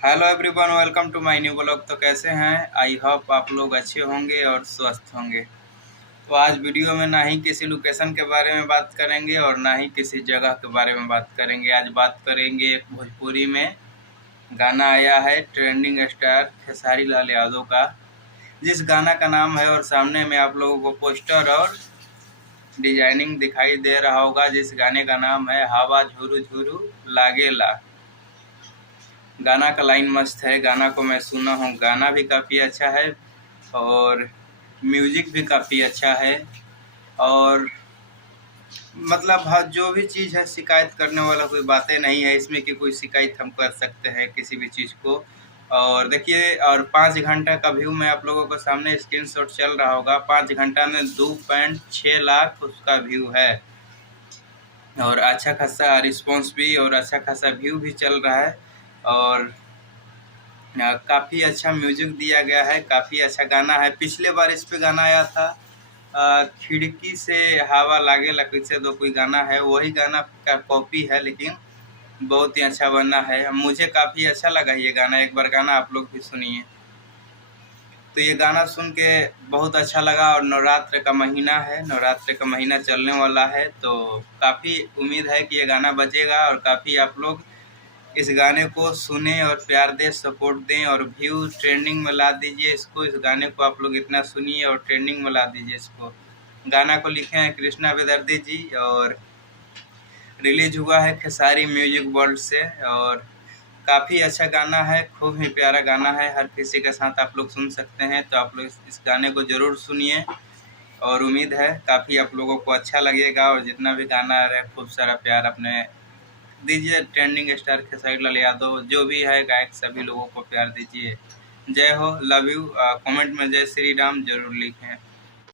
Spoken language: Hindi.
Hello everyone, welcome to my new blog. तो कैसे हैं? आई होप आप लोग अच्छे होंगे और स्वस्थ होंगे। तो आज वीडियो में ना ही किसी लोकेशन के बारे में बात करेंगे और ना ही किसी जगह के बारे में बात करेंगे। आज बात करेंगे एक भोजपुरी में गाना आया है ट्रेंडिंग स्टार खेसारी लाल यादव का, जिस गाना का नाम है, और सामने में आप लोगों को पोस्टर और डिजाइनिंग दिखाई दे रहा होगा, जिस गाने का नाम है हवा झुरू झुरू लागेला। गाना का लाइन मस्त है, गाना को मैं सुना हूँ, गाना भी काफ़ी अच्छा है और म्यूजिक भी काफ़ी अच्छा है। और मतलब हर जो भी चीज़ है, शिकायत करने वाला कोई बातें नहीं है इसमें कि कोई शिकायत हम कर सकते हैं किसी भी चीज़ को। और देखिए, और 5 घंटा का व्यू में आप लोगों को सामने स्क्रीनशॉट चल रहा होगा। 5 घंटा में 2.6 लाख उसका व्यू है और अच्छा खासा रिस्पॉन्स भी और अच्छा खासा व्यू भी चल रहा है। और काफ़ी अच्छा म्यूजिक दिया गया है, काफ़ी अच्छा गाना है। पिछले बार इस पे गाना आया था खिड़की से हवा लागे लकड़ी से, तो कोई गाना है, वही गाना का कॉपी है, लेकिन बहुत ही अच्छा बना है। मुझे काफ़ी अच्छा लगा ये गाना, एक बार गाना आप लोग भी सुनिए। तो ये गाना सुन के बहुत अच्छा लगा। और नवरात्र का महीना है, नवरात्र का महीना चलने वाला है, तो काफ़ी उम्मीद है कि ये गाना बजेगा और काफ़ी आप लोग इस गाने को सुने और प्यार दें, सपोर्ट दें और व्यू ट्रेंडिंग में ला दीजिए इसको। इस गाने को आप लोग इतना सुनिए और ट्रेंडिंग में ला दीजिए इसको। गाना को लिखे हैं कृष्णा बेदर्दी जी और रिलीज हुआ है खेसारी म्यूजिक वर्ल्ड से। और काफ़ी अच्छा गाना है, खूब ही प्यारा गाना है, हर किसी के साथ आप लोग सुन सकते हैं। तो आप लोग इस गाने को ज़रूर सुनिए और उम्मीद है काफ़ी आप लोगों को अच्छा लगेगा। और जितना भी गाना आ रहा है, खूब सारा प्यार अपने दीजिए। ट्रेंडिंग स्टार खेसारी लाल यादव जो भी है गायक, सभी लोगों को प्यार दीजिए। जय हो, लव यू। कमेंट में जय श्री राम जरूर लिखें।